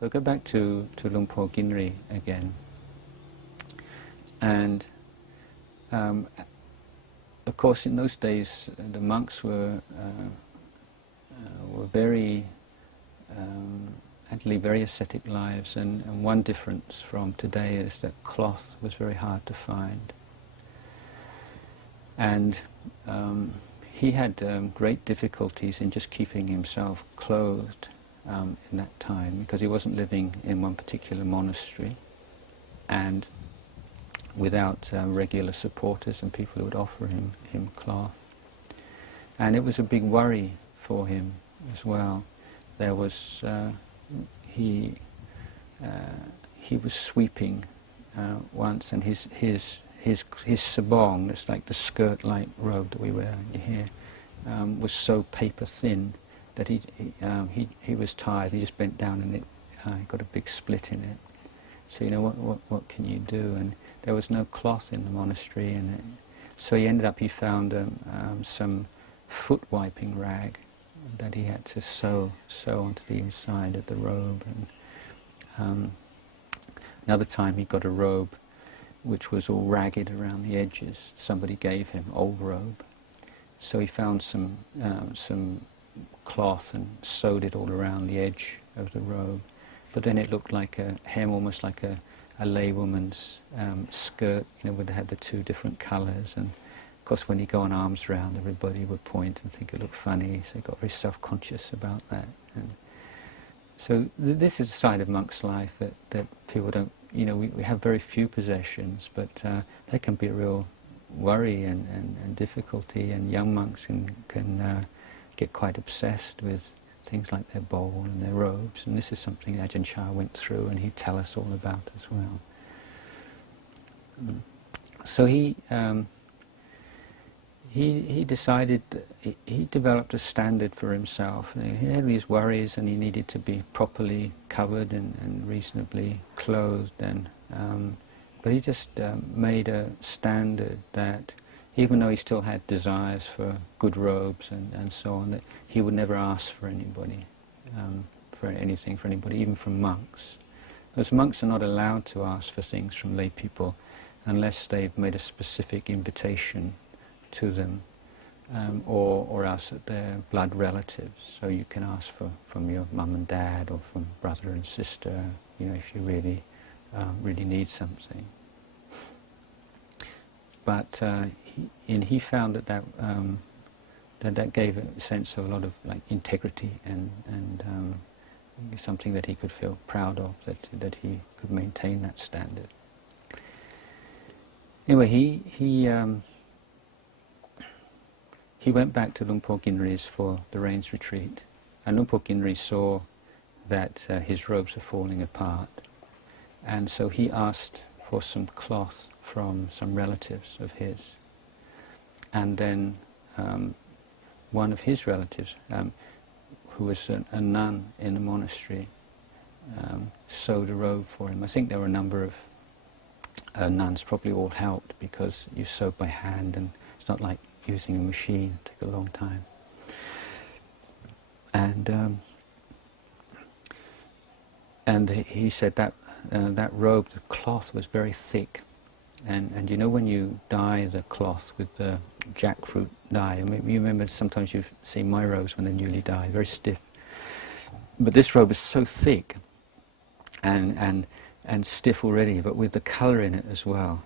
So go back to Luang Por Ginri again. And of course in those days the monks were very, had to lead very ascetic lives, and one difference from today is that cloth was very hard to find. And he had great difficulties in just keeping himself clothed in that time, because he wasn't living in one particular monastery and without regular supporters and people who would offer him cloth. And it was a big worry for him as well. There was he was sweeping once, and his sabong, that's like the skirt-like robe that we wear here, was so paper thin that he was tired. He just bent down and it got a big split in it. So what can you do? And there was no cloth in the monastery, and so he found some foot wiping rag that he had to sew onto the inside of the robe. And another time he got a robe which was all ragged around the edges. Somebody gave him old robe, so he found some cloth and sewed it all around the edge of the robe. But then it looked like a hem, almost like a laywoman's skirt, where they had the two different colours. And of course, when you go on arms round, everybody would point and think it looked funny. So he got very self-conscious about that. And so this is a side of monk's life that people don't. We have very few possessions, but they can be a real worry and difficulty. And young monks can get quite obsessed with things like their bowl and their robes, and this is something Ajahn Chah went through, and he'd tell us all about as well. So he decided, he developed a standard for himself. He had these worries, and he needed to be properly covered and reasonably clothed, but he just made a standard that even though he still had desires for good robes and so on, that he would never ask for anybody, for anything for anybody, even from monks. Because monks are not allowed to ask for things from lay people unless they've made a specific invitation to them, or else that they're blood relatives. So you can ask from your mum and dad, or from brother and sister, if you really need something. But he found that gave a sense of a lot of integrity and something that he could feel proud of, that he could maintain that standard. Anyway, he went back to Luang Por Ginri's for the rains retreat, and Luang Por Ginri saw that his robes were falling apart, and so he asked for some cloth from some relatives of his. And then one of his relatives, who was a nun in the monastery, sewed a robe for him. I think there were a number of nuns, probably all helped, because you sew by hand, and it's not like using a machine. It took a long time. And he said that that robe, the cloth was very thick. And when you dye the cloth with the jackfruit dye, you remember sometimes you've seen my robes when they're newly dyed, very stiff. But this robe is so thick and stiff already, but with the colour in it as well.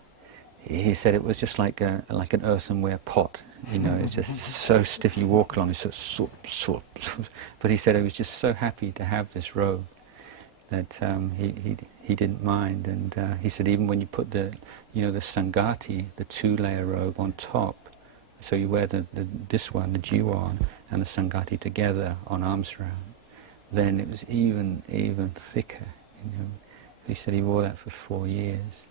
He said it was just like an earthenware pot. It's just so stiff. You walk along, it's so. But he said he was just so happy to have this robe that he didn't mind. And he said even when you put the sangati, the two-layer robe on top, so you wear this one, the jiwan, and the sangati together on arms round, then it was even thicker. He said he wore that for 4 years.